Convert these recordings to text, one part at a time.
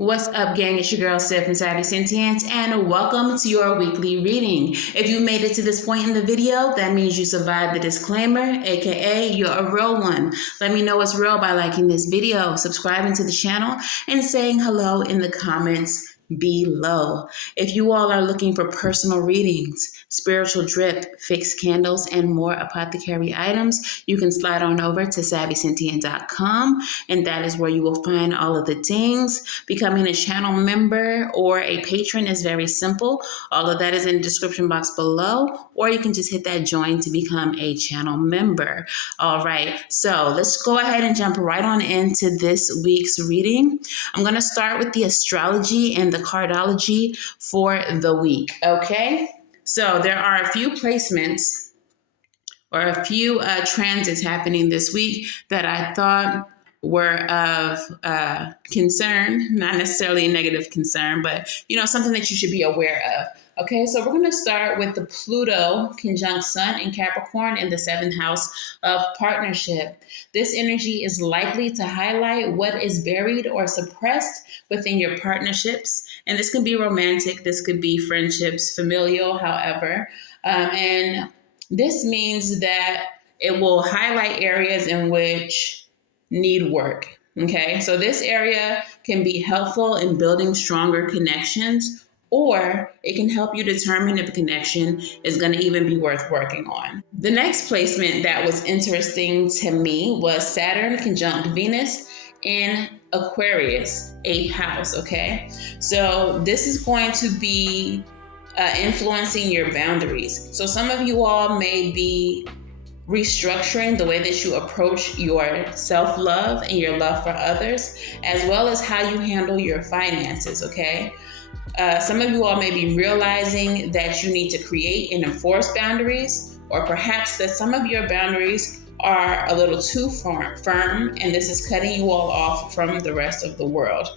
What's up, gang? It's your girl, Steph from Savy, Sentient, and welcome to your weekly reading. If you made it to this point in the video, that means you survived the disclaimer, aka you're a real one. Let me know what's real by liking this video, subscribing to the channel, and saying hello in the comments below. If you all are looking for personal readings, spiritual drip, fixed candles, and more apothecary items, you can slide on over to SavvySentient.com, and that is where you will find all of the things. Becoming a channel member or a patron is very simple. All of that is in the description box below, or you can just hit that join to become a channel member. All right, so let's go ahead and jump right on into this week's reading. I'm going to start with the astrology and the cardology for the week, okay? So there are a few placements or a few transits happening this week that I thought were of concern, not necessarily a negative concern, but something that you should be aware of. Okay, so we're going to start with the Pluto conjunct Sun in Capricorn in the 7th house of partnership. This energy is likely to highlight what is buried or suppressed within your partnerships. And this can be romantic, this could be friendships, familial, however. And this means that it will highlight areas in which need work. Okay, so this area can be helpful in building stronger connections, or it can help you determine if a connection is going to even be worth working on. The next placement that was interesting to me was Saturn conjunct Venus in Aquarius, 8th house, okay? So this is going to be influencing your boundaries. So some of you all may be restructuring the way that you approach your self-love and your love for others, as well as how you handle your finances, okay? Some of you all may be realizing that you need to create and enforce boundaries, or perhaps that some of your boundaries are a little too firm, and this is cutting you all off from the rest of the world.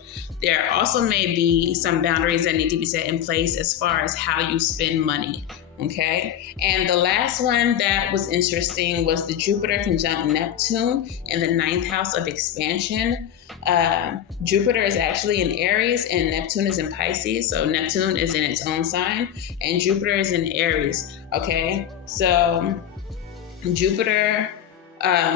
There also may be some boundaries that need to be set in place as far as how you spend money. Okay, and the last one that was interesting was the Jupiter conjunct Neptune in the 9th house of expansion. Jupiter is actually in Aries and Neptune is in Pisces. So Neptune is in its own sign and Jupiter is in Aries. Okay, so Jupiter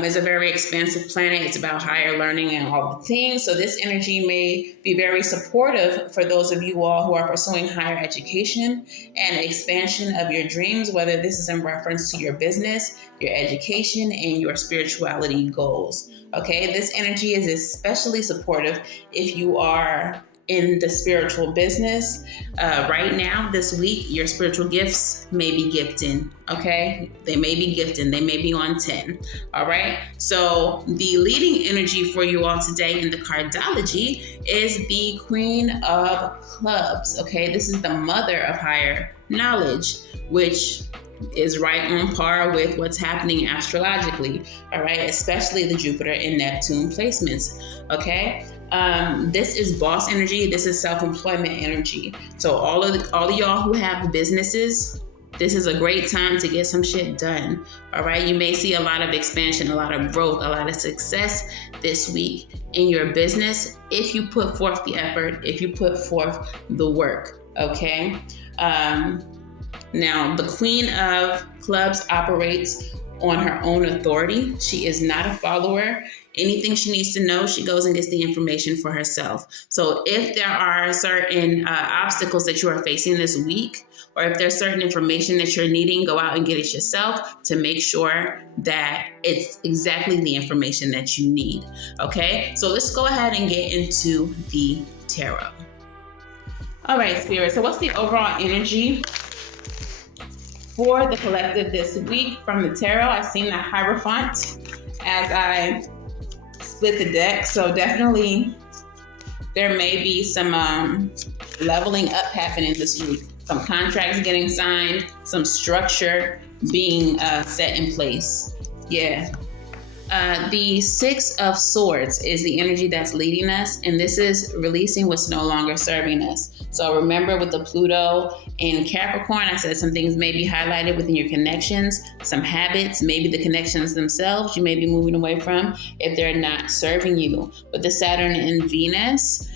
is a very expansive planet. It's about higher learning and all the things. So this energy may be very supportive for those of you all who are pursuing higher education and expansion of your dreams, whether this is in reference to your business, your education, and your spirituality goals. Okay, this energy is especially supportive if you are in the spiritual business. Right now, this week, your spiritual gifts may be gifting, okay? They may be gifting, they may be on 10, all right? So the leading energy for you all today in the cardology is the Queen of Clubs, okay? This is the mother of higher knowledge, which is right on par with what's happening astrologically, all right? Especially the Jupiter and Neptune placements, okay? This is boss energy. This is self-employment energy. So all of y'all who have businesses, this is a great time to get some shit done. All right. You may see a lot of expansion, a lot of growth, a lot of success this week in your business if you put forth the effort, if you put forth the work. Okay. Now, the Queen of Clubs operates on her own authority. She is not a follower. Anything she needs to know, she goes and gets the information for herself. So if there are certain obstacles that you are facing this week, or if there's certain information that you're needing, go out and get it yourself to make sure that it's exactly the information that you need. Okay, so let's go ahead and get into the tarot. All right, Spirit, so what's the overall energy for the collective this week from the tarot? I've seen that Hierophant as I split the deck, so definitely there may be some leveling up happening this week. Some contracts getting signed, some structure being set in place. Yeah. The Six of Swords is the energy that's leading us, and this is releasing what's no longer serving us. So remember, with the Pluto in Capricorn, I said some things may be highlighted within your connections, some habits, maybe the connections themselves you may be moving away from if they're not serving you. With the Saturn in Venus,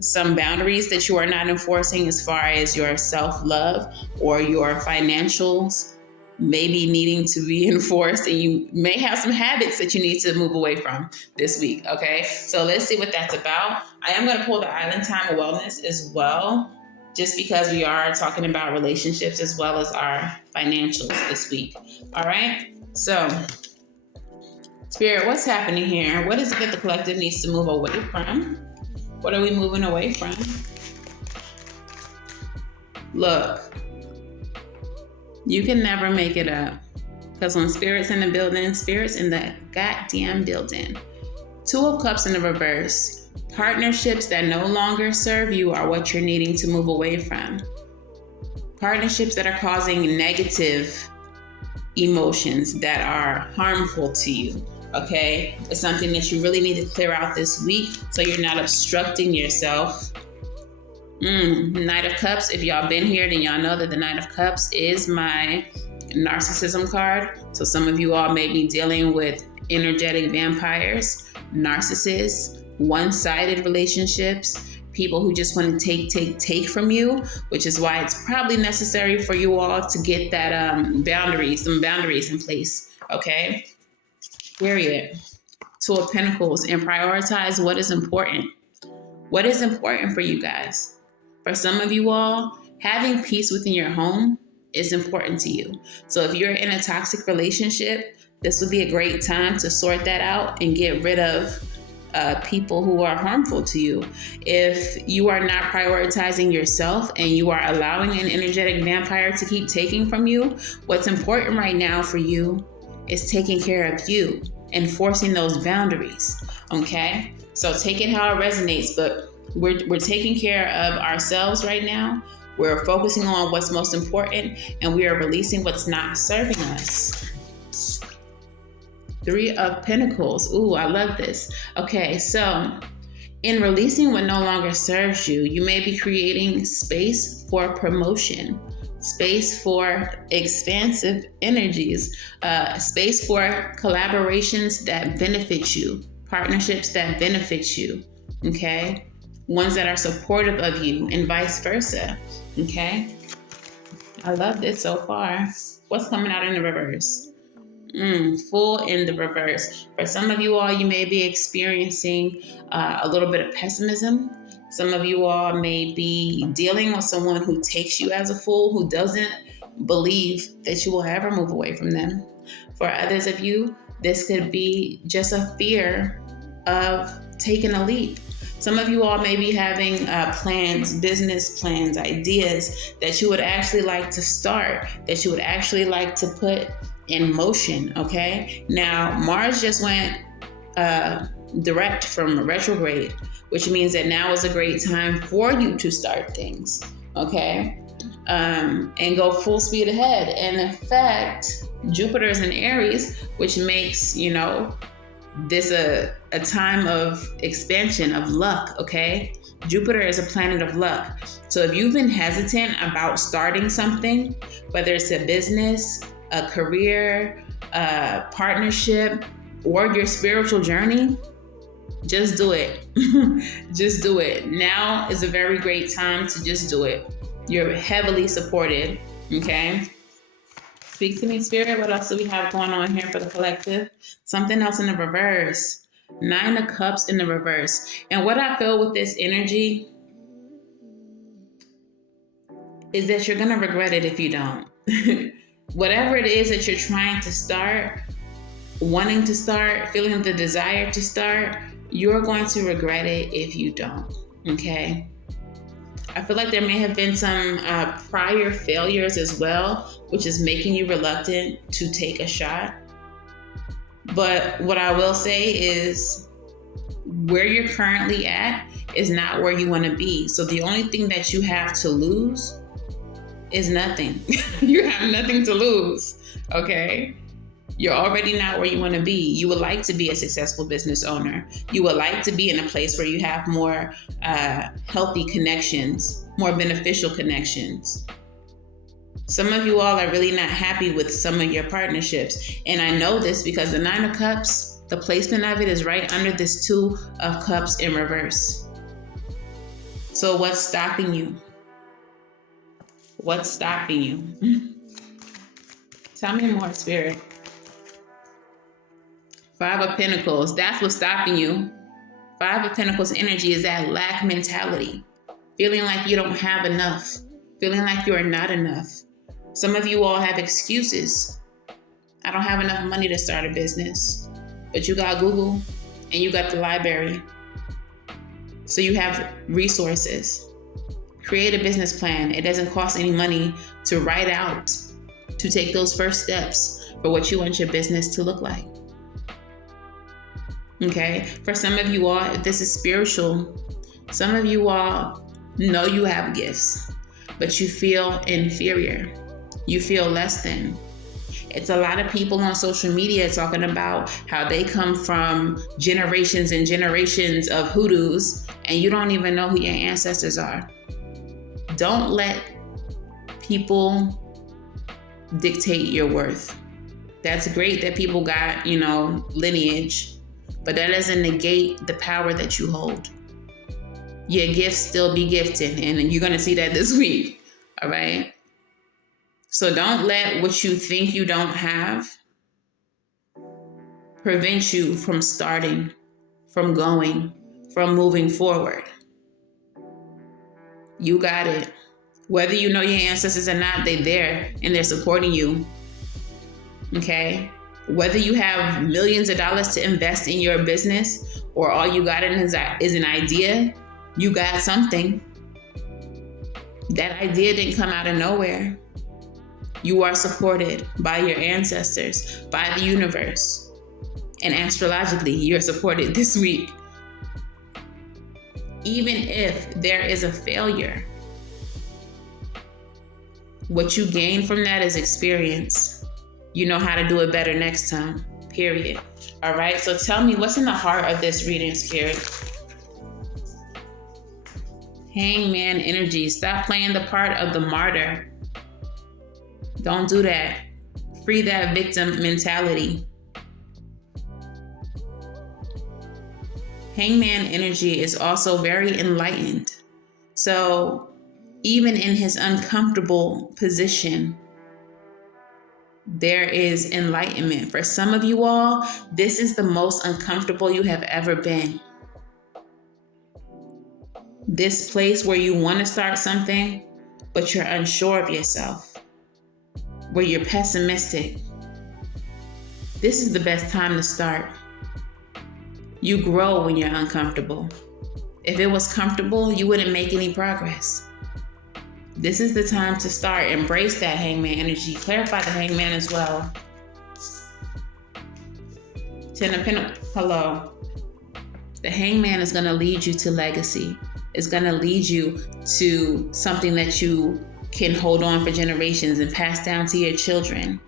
some boundaries that you are not enforcing as far as your self-love or your financials maybe needing to be enforced, and you may have some habits that you need to move away from this week. Okay, so let's see what that's about. I am going to pull the Island Time of Wellness as well, just because we are talking about relationships as well as our financials this week. All right, so Spirit, what's happening here? What is it that the collective needs to move away from? What are we moving away from? Look, you can never make it up, because when Spirit's in the building, Spirit's in the goddamn building. Two of Cups in the reverse. Partnerships that no longer serve you are what you're needing to move away from. Partnerships that are causing negative emotions that are harmful to you. Okay, it's something that you really need to clear out this week so you're not obstructing yourself. Knight of Cups, if y'all been here, then y'all know that the Knight of Cups is my narcissism card. So some of you all may be dealing with energetic vampires, narcissists, one-sided relationships, people who just want to take from you, which is why it's probably necessary for you all to get that some boundaries in place, okay? Period. Two of Pentacles, and prioritize what is important. What is important for you guys? For some of you all, having peace within your home is important to you. So if you're in a toxic relationship, this would be a great time to sort that out and get rid of people who are harmful to you. If you are not prioritizing yourself and you are allowing an energetic vampire to keep taking from you, what's important right now for you is taking care of you, enforcing those boundaries, okay? So take it how it resonates, but we're taking care of ourselves right now. We're focusing on what's most important, and we are releasing what's not serving us. Three of Pentacles. Ooh, I love this. Okay, so in releasing what no longer serves you, you may be creating space for promotion, space for expansive energies, space for collaborations that benefit you, partnerships that benefit you, okay? Ones that are supportive of you, and vice versa, okay? I love this so far. What's coming out in the reverse? Full in the reverse. For some of you all, you may be experiencing a little bit of pessimism. Some of you all may be dealing with someone who takes you as a fool, who doesn't believe that you will ever move away from them. For others of you, this could be just a fear of taking a leap. Some of you all may be having plans, business plans, ideas that you would actually like to start, that you would actually like to put in motion, okay? Now, Mars just went direct from retrograde, which means that now is a great time for you to start things, okay? And go full speed ahead. And in fact, Jupiter is in Aries, which makes, this a time of expansion, of luck, okay? Jupiter is a planet of luck. So if you've been hesitant about starting something, whether it's a business, a career, a partnership, or your spiritual journey, just do it. Just do it. Now is a very great time to just do it. You're heavily supported, okay? Speak to me, Spirit. What else do we have going on here for the collective? Something else in the reverse. Nine of Cups in the reverse. And what I feel with this energy is that you're going to regret it if you don't. Whatever it is that you're trying to start, wanting to start, feeling the desire to start, you're going to regret it if you don't, okay? I feel like there may have been some prior failures as well, which is making you reluctant to take a shot. But what I will say is where you're currently at is not where you want to be. So the only thing that you have to lose is nothing. You have nothing to lose, okay? You're already not where you want to be. You would like to be a successful business owner. You would like to be in a place where you have more healthy connections, more beneficial connections. Some of you all are really not happy with some of your partnerships. And I know this because the Nine of Cups, the placement of it is right under this Two of Cups in reverse. So what's stopping you? What's stopping you? Tell me more, Spirit. Five of Pentacles, that's what's stopping you. Five of Pentacles energy is that lack mentality. Feeling like you don't have enough. Feeling like you are not enough. Some of you all have excuses. I don't have enough money to start a business. But you got Google and you got the library. So you have resources. Create a business plan. It doesn't cost any money to write out, to take those first steps for what you want your business to look like. Okay, for some of you all, this is spiritual. Some of you all know you have gifts, but you feel inferior. You feel less than. It's a lot of people on social media talking about how they come from generations and generations of hoodoos, and you don't even know who your ancestors are. Don't let people dictate your worth. That's great that people got, lineage. But that doesn't negate the power that you hold. Your gifts still be gifted, and you're going to see that this week, all right? So don't let what you think you don't have prevent you from starting, from going, from moving forward. You got it. Whether you know your ancestors or not, they're there and they're supporting you, okay? Whether you have millions of dollars to invest in your business or all you got is an idea, you got something. That idea didn't come out of nowhere. You are supported by your ancestors, by the universe. And astrologically, you're supported this week. Even if there is a failure, what you gain from that is experience. You know how to do it better next time, period. All right, so tell me what's in the heart of this reading, Spirit. Hangman energy. Stop playing the part of the martyr. Don't do that. Free that victim mentality. Hangman energy is also very enlightened. So even in his uncomfortable position, there is enlightenment. For some of you all, this is the most uncomfortable you have ever been. This place where you want to start something, but you're unsure of yourself, where you're pessimistic. This is the best time to start. You grow when you're uncomfortable. If it was comfortable, you wouldn't make any progress. This is the time to start. Embrace that Hangman energy. Clarify the Hangman as well. Ten of Pentacles. Hello. The Hangman is going to lead you to legacy. It's going to lead you to something that you can hold on for generations and pass down to your children.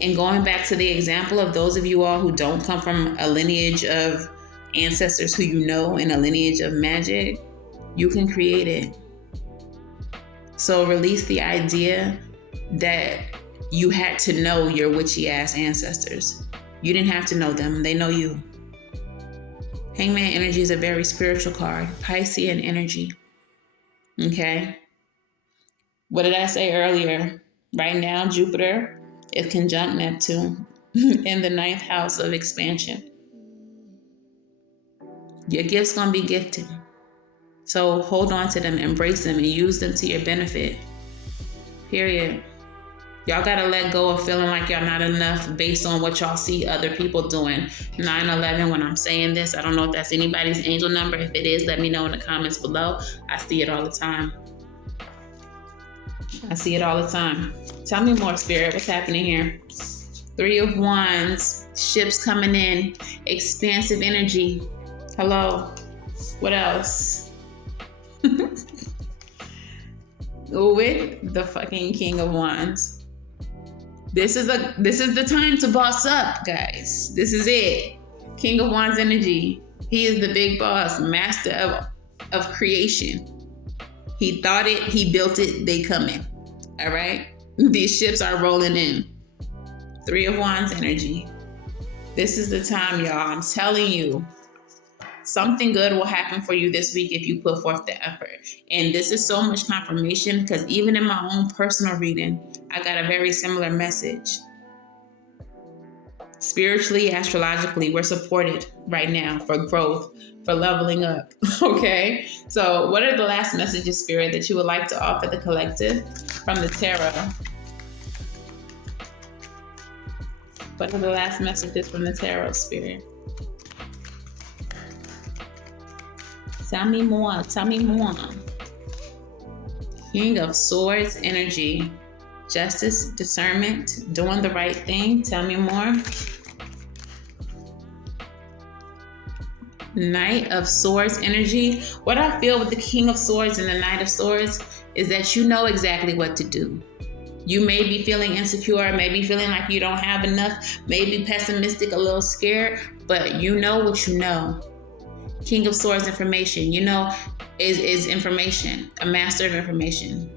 And going back to the example of those of you all who don't come from a lineage of ancestors who you know in a lineage of magic, you can create it. So release the idea that you had to know your witchy ass ancestors. You didn't have to know them. They know you. Hangman energy is a very spiritual card. Piscean energy. Okay. What did I say earlier? Right now, Jupiter is conjunct Neptune in the 9th house of expansion. Your gift's going to be gifted. So hold on to them, embrace them, and use them to your benefit. Period. Y'all got to let go of feeling like y'all not enough based on what y'all see other people doing. 9/11, when I'm saying this, I don't know if that's anybody's angel number. If it is, let me know in the comments below. I see it all the time. I see it all the time. Tell me more, Spirit. What's happening here? 3 of Wands. Ships coming in. Expansive energy. Hello. What else? With the fucking King of Wands. This is the time to boss up, guys. This is it. King of Wands energy. He is the big boss, master of creation. He thought it, he built it, they coming. All right? These ships are rolling in. 3 of Wands energy. This is the time, y'all. I'm telling you. Something good will happen for you this week if you put forth the effort. And this is so much confirmation because even in my own personal reading, I got a very similar message. Spiritually, astrologically, we're supported right now for growth, for leveling up. Okay? So what are the last messages, Spirit, that you would like to offer the collective from the tarot? What are the last messages from the tarot, Spirit? Tell me more. Tell me more. King of Swords energy. Justice, discernment, doing the right thing. Tell me more. Knight of Swords energy. What I feel with the King of Swords and the Knight of Swords is that you know exactly what to do. You may be feeling insecure, maybe feeling like you don't have enough, maybe pessimistic, a little scared, but you know what you know. King of Swords information, you know, is information, a master of information.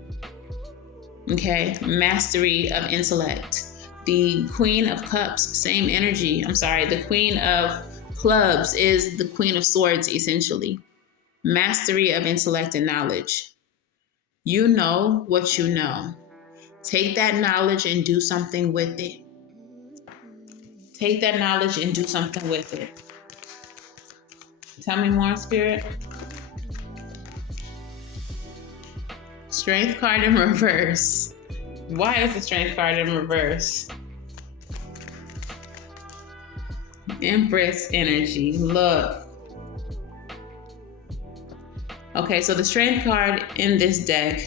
Okay, mastery of intellect. The Queen of Cups, same energy. The Queen of Clubs is the Queen of Swords, essentially. Mastery of intellect and knowledge. You know what you know. Take that knowledge and do something with it. Take that knowledge and do something with it. Tell me more, Spirit. Strength card in reverse. Why is the Strength card in reverse? Empress energy. Look. Okay, so the Strength card in this deck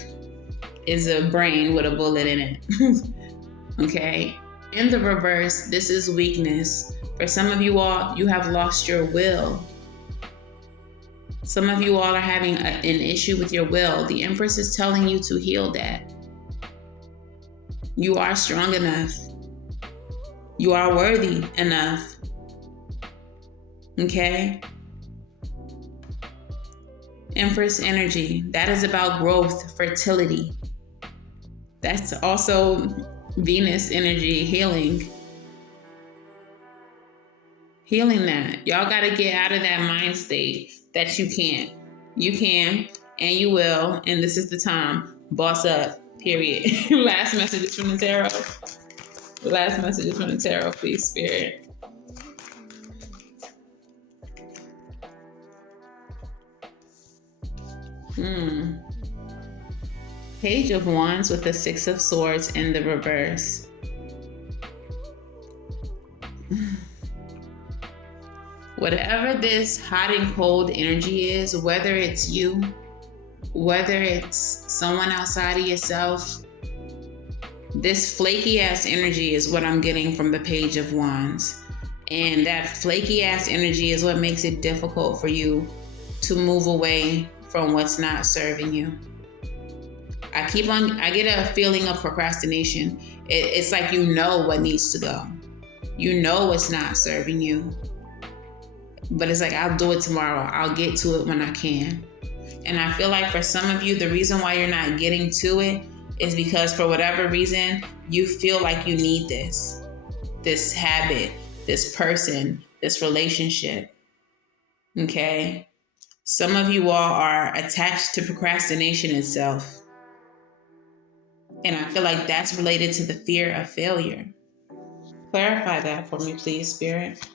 is a brain with a bullet in it. Okay. In the reverse, this is weakness. For some of you all, you have lost your will. Some of you all are having an issue with your will. The Empress is telling you to heal that. You are strong enough. You are worthy enough. Okay? Empress energy. That is about growth, fertility. That's also Venus energy, healing. Healing that. Y'all got to get out of that mind state that you can't. You can and you will, and this is the time. Boss up, period. Last messages from the tarot. Last messages from the tarot, please, Spirit. Page of Wands with the 6 of Swords in the reverse. Whatever this hot and cold energy is, whether it's you, whether it's someone outside of yourself, this flaky ass energy is what I'm getting from the Page of Wands. And that flaky ass energy is what makes it difficult for you to move away from what's not serving you. I get a feeling of procrastination. It's like you know what needs to go. You know what's not serving you. But it's like, I'll do it tomorrow. I'll get to it when I can. And I feel like for some of you, the reason why you're not getting to it is because for whatever reason, you feel like you need this habit, this person, this relationship. Okay? Some of you all are attached to procrastination itself. And I feel like that's related to the fear of failure. Clarify that for me, please, Spirit.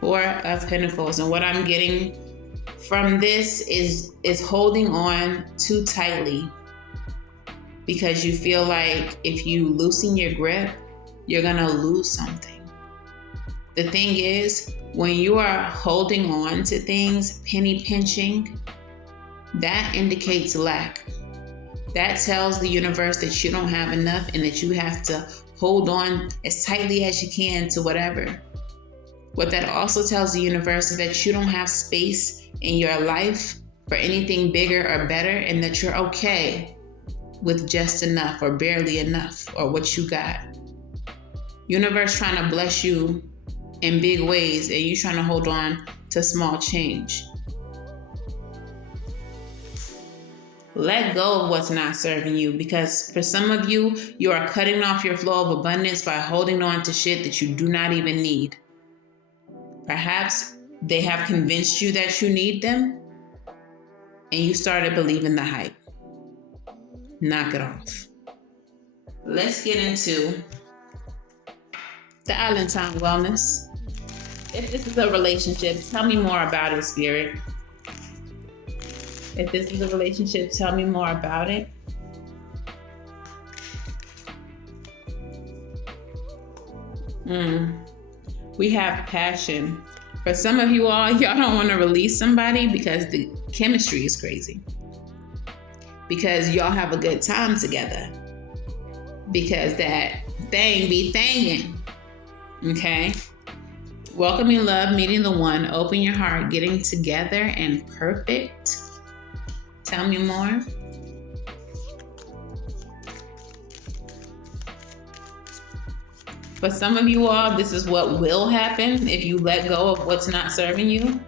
Four of Pentacles. And what I'm getting from this is holding on too tightly because you feel like if you loosen your grip, you're going to lose something. The thing is, when you are holding on to things, penny pinching, that indicates lack. That tells the universe that you don't have enough and that you have to hold on as tightly as you can to whatever. What that also tells the universe is that you don't have space in your life for anything bigger or better, and that you're okay with just enough or barely enough or what you got. Universe trying to bless you in big ways, and you trying to hold on to small change. Let go of what's not serving you, because for some of you, you are cutting off your flow of abundance by holding on to shit that you do not even need. Perhaps they have convinced you that you need them, and you started believing the hype. Knock it off. Let's get into the Island Time Wellness. If this is a relationship, tell me more about it, Spirit. If this is a relationship, tell me more about it. We have passion. For some of you all, y'all don't want to release somebody because the chemistry is crazy. Because y'all have a good time together. Because that thing be thangin'. Okay? Welcoming love, meeting the one, open your heart, getting together, and perfect. Tell me more. For some of you all, this is what will happen if you let go of what's not serving you.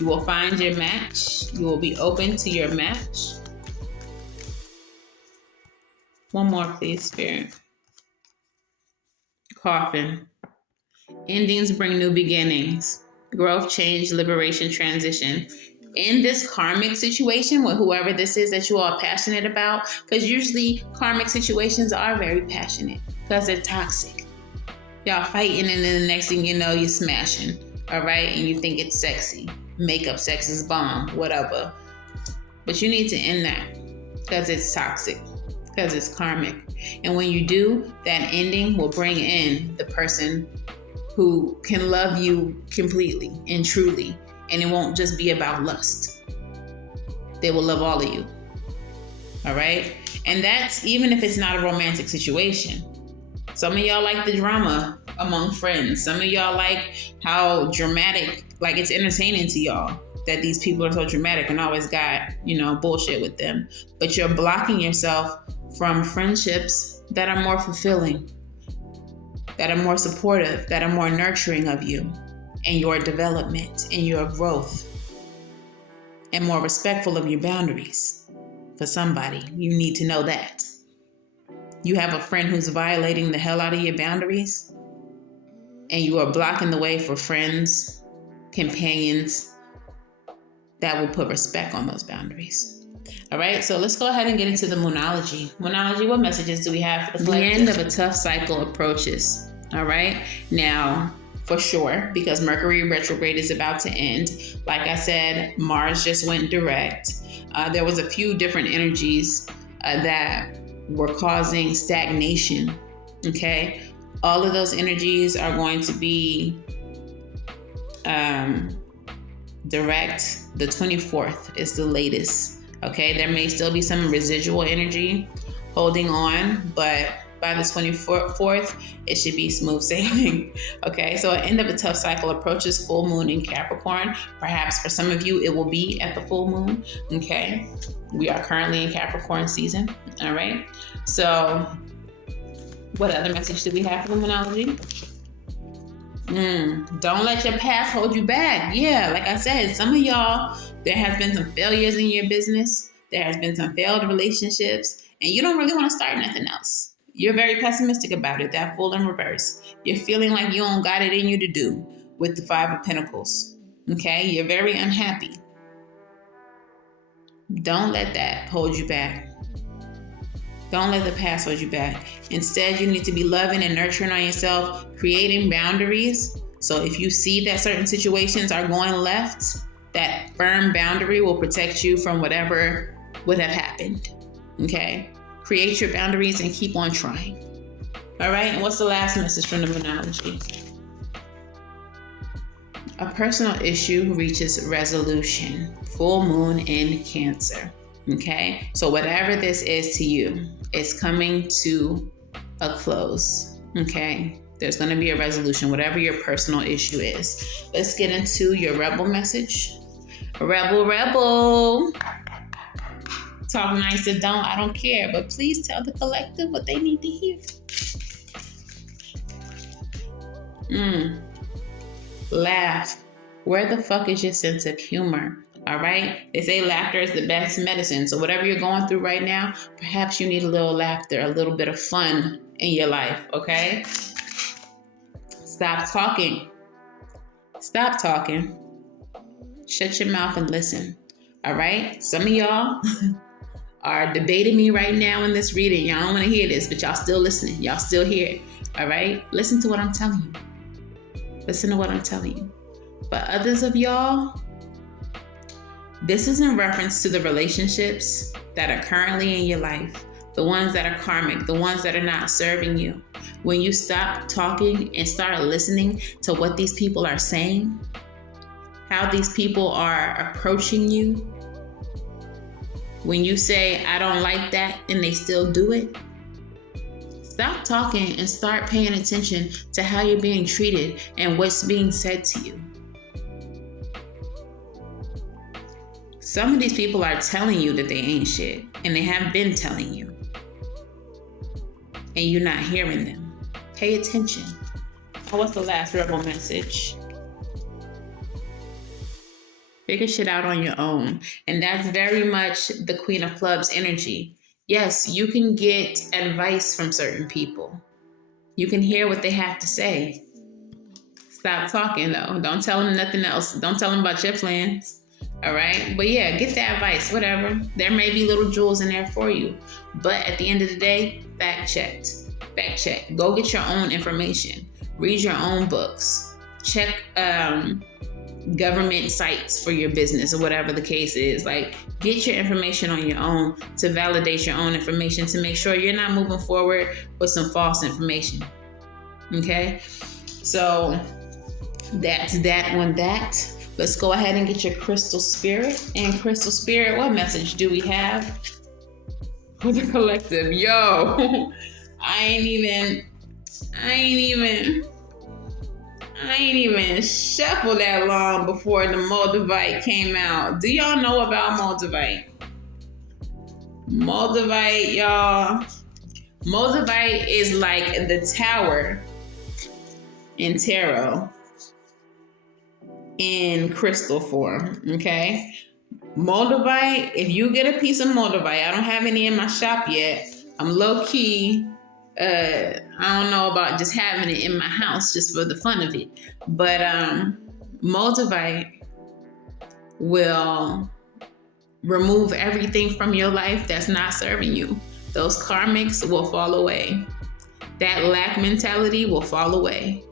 You will find your match. You will be open to your match. One more, please, Spirit. Coffin. Endings bring new beginnings. Growth, change, liberation, transition. In this karmic situation with whoever this is that you are passionate about, because usually karmic situations are very passionate because they're toxic. Y'all fighting, and then the next thing you know, you're smashing, all right? And you think it's sexy. Makeup sex is bomb, whatever. But you need to end that because it's toxic, because it's karmic. And when you do, that ending will bring in the person who can love you completely and truly. And it won't just be about lust. They will love all of you. All right? And that's even if it's not a romantic situation. Some of y'all like the drama among friends. Some of y'all like how dramatic, like it's entertaining to y'all that these people are so dramatic and always got, bullshit with them. But you're blocking yourself from friendships that are more fulfilling, that are more supportive, that are more nurturing of you and your development and your growth, and more respectful of your boundaries. For somebody, you need to know that. You have a friend who's violating the hell out of your boundaries, and you are blocking the way for friends, companions that will put respect on those boundaries. All right, so let's go ahead and get into the Moonology. Moonology, what messages do we have for the collective? The end of a tough cycle approaches. All right, now, for sure, because Mercury retrograde is about to end. Like I said, Mars just went direct. There was a few different energies that were causing stagnation, okay? All of those energies are going to be direct. The 24th is the latest, okay? There may still be some residual energy holding on, but by the 24th, it should be smooth sailing. Okay, so end of a tough cycle approaches. Full moon in Capricorn. Perhaps for some of you, it will be at the full moon. Okay, we are currently in Capricorn season. All right, so what other message do we have for the Moonology? Don't let your past hold you back. Yeah, like I said, some of y'all, there has been some failures in your business. There has been some failed relationships, and you don't really want to start nothing else. You're very pessimistic about it, that Fool in reverse. You're feeling like you don't got it in you to do with the 5 of Pentacles. Okay? You're very unhappy. Don't let that hold you back. Don't let the past hold you back. Instead, you need to be loving and nurturing on yourself, creating boundaries. So if you see that certain situations are going left, that firm boundary will protect you from whatever would have happened. Okay? Create your boundaries and keep on trying. All right, and what's the last message from the Moonology? A personal issue reaches resolution. Full moon in Cancer. Okay, so whatever this is to you, it's coming to a close. Okay, there's going to be a resolution, whatever your personal issue is. Let's get into your rebel message. Rebel. Talk nice or don't, I don't care. But please tell the collective what they need to hear. Laugh. Where the fuck is your sense of humor? All right? They say laughter is the best medicine. So whatever you're going through right now, perhaps you need a little laughter, a little bit of fun in your life, okay? Stop talking. Stop talking. Shut your mouth and listen. All right? Some of y'all are debating me right now in this reading. Y'all don't want to hear this, but y'all still listening. Y'all still here. All right? Listen to what I'm telling you. Listen to what I'm telling you. But others of y'all, this is in reference to the relationships that are currently in your life, the ones that are karmic, the ones that are not serving you. When you stop talking and start listening to what these people are saying, how these people are approaching you, when you say, I don't like that, and they still do it, stop talking and start paying attention to how you're being treated and what's being said to you. Some of these people are telling you that they ain't shit, and they have been telling you, and you're not hearing them. Pay attention. Oh, what's the last rebel message? Figure shit out on your own. And that's very much the Queen of Clubs energy. Yes, you can get advice from certain people. You can hear what they have to say. Stop talking though. Don't tell them nothing else. Don't tell them about your plans. All right? But yeah, get that advice, whatever. There may be little jewels in there for you. But at the end of the day, fact check. Fact check. Go get your own information. Read your own books. Check government sites for your business or whatever the case is. Like, get your information on your own to validate your own information to make sure you're not moving forward with some false information. Okay? So that's that on that. Let's go ahead and get your crystal spirit. And crystal spirit, what message do we have for the collective? Yo, I ain't even shuffled that long before the Moldavite came out. Do y'all know about Moldavite? Moldavite, y'all. Moldavite is like the tower in tarot in crystal form, okay? Moldavite, if you get a piece of Moldavite, I don't have any in my shop yet. I'm low-key, I don't know about just having it in my house just for the fun of it. But Moldavite will remove everything from your life that's not serving you. Those karmics will fall away. That lack mentality will fall away.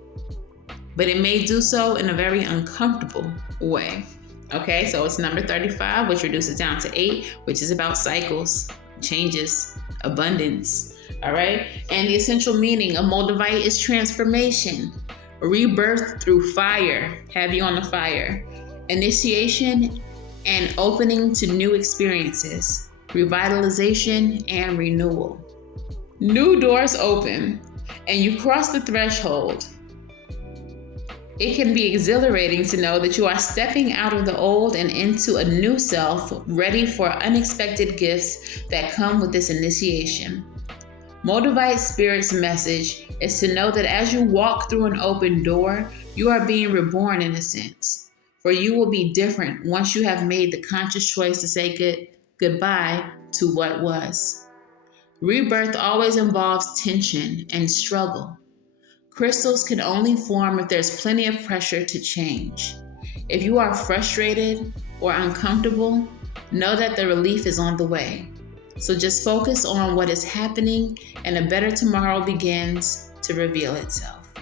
But it may do so in a very uncomfortable way. Okay, so it's number 35, which reduces down to 8, which is about cycles, changes, abundance. All right, and the essential meaning of Moldavite is transformation, rebirth through fire, have you on the fire, initiation and opening to new experiences, revitalization and renewal. New doors open and you cross the threshold. It can be exhilarating to know that you are stepping out of the old and into a new self, ready for unexpected gifts that come with this initiation. Moldavite Spirit's message is to know that as you walk through an open door, you are being reborn in a sense. For you will be different once you have made the conscious choice to say goodbye to what was. Rebirth always involves tension and struggle. Crystals can only form if there's plenty of pressure to change. If you are frustrated or uncomfortable, know that the relief is on the way. So just focus on what is happening and a better tomorrow begins to reveal itself.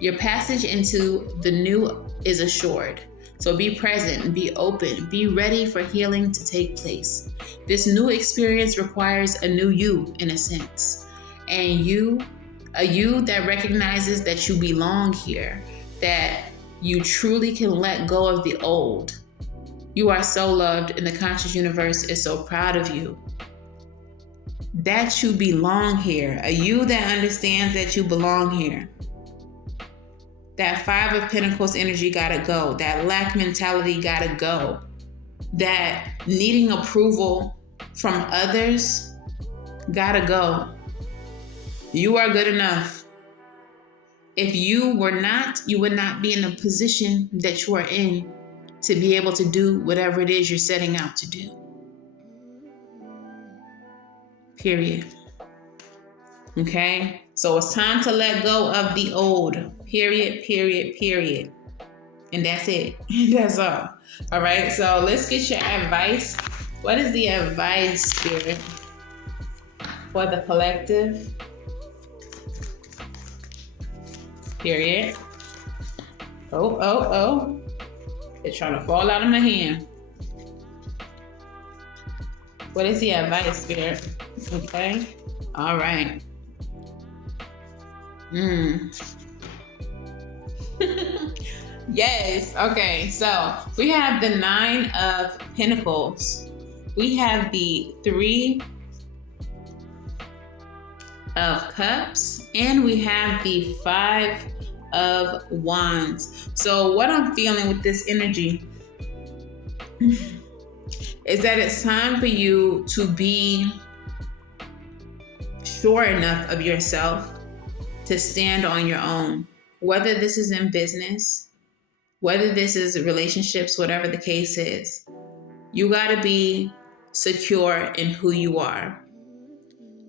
Your passage into the new is assured. So be present, be open, be ready for healing to take place. This new experience requires a new you in a sense. And a you that recognizes that you belong here, that you truly can let go of the old. You are so loved and the conscious universe is so proud of you. That you belong here, a you that understands that you belong here. That 5 of Pentacles energy gotta go, that lack mentality gotta go. that needing approval from others gotta go. You are good enough. If you were not, you would not be in the position that you are in to be able to do whatever it is you're setting out to do. Period. Okay? So it's time to let go of the old. Period, period, period. And that's it. That's all. All right? So let's get your advice. What is the advice, Spirit, for the collective? Period. Oh. It's trying to fall out of my hand. What is the advice, Spirit? Okay. All right. Yes. Okay. So we have the 9 of Pentacles. We have the 3 of Cups, and we have the 5 of Wands. So what I'm feeling with this energy is that it's time for you to be sure enough of yourself to stand on your own. Whether this is in business, whether this is relationships, whatever the case is, you got to be secure in who you are.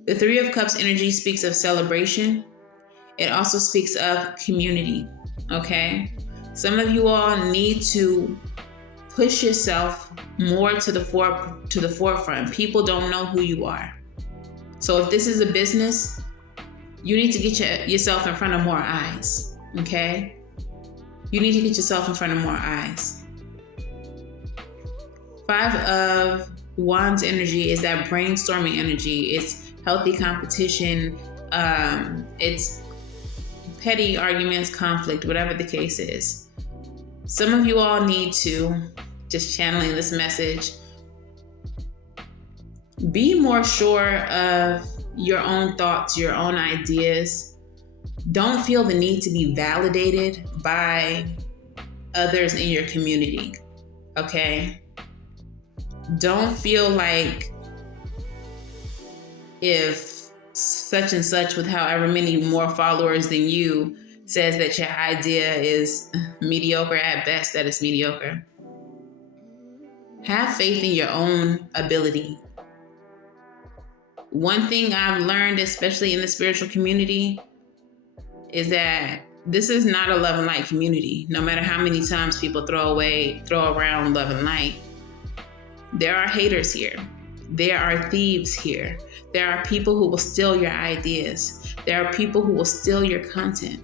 The 3 of Cups energy speaks of celebration. It also speaks of community, okay? Some of you all need to push yourself more to the forefront. People don't know who you are. So if this is a business, you need to get yourself in front of more eyes, okay? You need to get yourself in front of more eyes. 5 of Wands energy is that brainstorming energy. It's healthy competition. It's petty arguments, conflict, whatever the case is. Some of you all need to, just channeling this message, be more sure of your own thoughts, your own ideas. Don't feel the need to be validated by others in your community, okay? Don't feel like if such and such with however many more followers than you says that your idea is mediocre at best, that it's mediocre. Have faith in your own ability. One thing I've learned, especially in the spiritual community, is that this is not a love and light community. No matter how many times people throw around love and light, there are haters here. There are thieves here. There are people who will steal your ideas. There are people who will steal your content.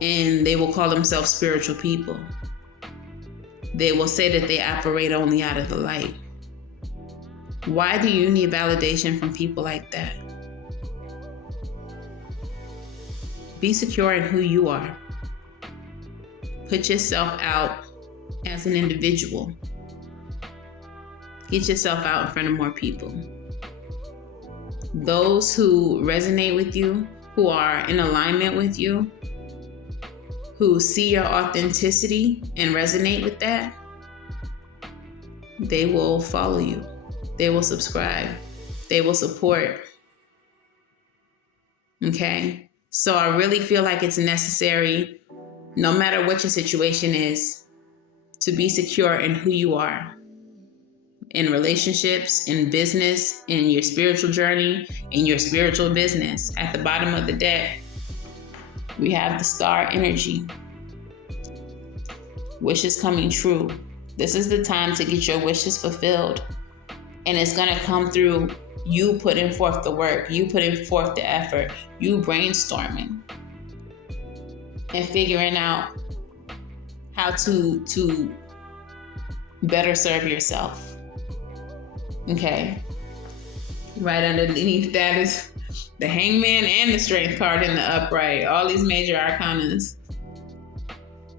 And they will call themselves spiritual people. They will say that they operate only out of the light. Why do you need validation from people like that? Be secure in who you are. Put yourself out as an individual. Get yourself out in front of more people. Those who resonate with you, who are in alignment with you, who see your authenticity and resonate with that, they will follow you. They will subscribe. They will support. Okay? So I really feel like it's necessary, no matter what your situation is, to be secure in who you are. In relationships, in business, in your spiritual journey, in your spiritual business. At the bottom of the deck, we have the star energy. Wishes coming true. This is the time to get your wishes fulfilled. And it's going to come through you putting forth the work, you putting forth the effort, you brainstorming and figuring out how to better serve yourself. Okay. Right underneath that is the Hangman and the Strength card in the upright. All these major arcanas.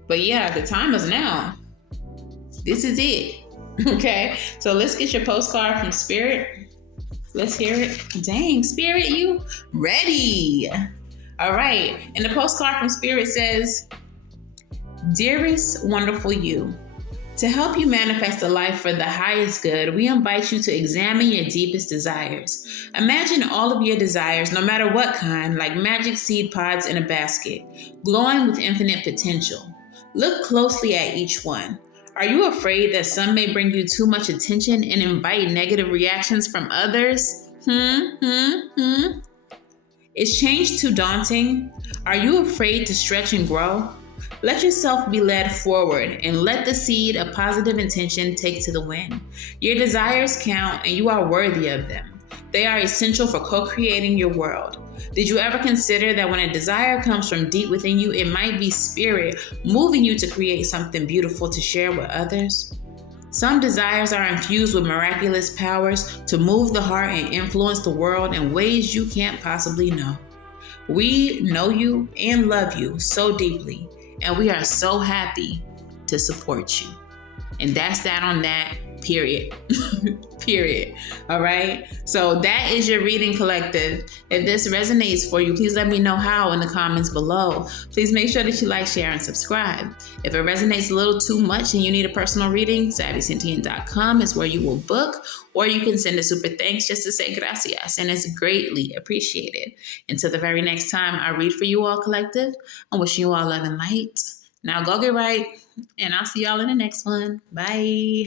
But yeah, the time is now. This is it. Okay. So let's get your postcard from Spirit. Let's hear it. Dang, Spirit, you ready. All right. And the postcard from Spirit says, "Dearest wonderful you, To help you manifest a life for the highest good, we invite you to examine your deepest desires. Imagine all of your desires, no matter what kind, like magic seed pods in a basket, glowing with infinite potential. Look closely at each one. Are you afraid that some may bring you too much attention and invite negative reactions from others? Is change too daunting? Are you afraid to stretch and grow? Let yourself be led forward and let the seed of positive intention take to the wind. Your desires count and you are worthy of them. They are essential for co-creating your world. Did you ever consider that when a desire comes from deep within you, it might be spirit moving you to create something beautiful to share with others? Some desires are infused with miraculous powers to move the heart and influence the world in ways you can't possibly know. We know you and love you so deeply, and we are so happy to support you. And that's that on that, period. Period. All right. So that is your reading, collective. If this resonates for you, please let me know how in the comments below. Please make sure that you like, share, and subscribe. If it resonates a little too much and you need a personal reading, SavySentient.com is where you will book, or you can send a super thanks just to say gracias, and it's greatly appreciated. Until the very next time I read for you all, collective, I'm wishing you all love and light. Now go get right, and I'll see y'all in the next one. Bye.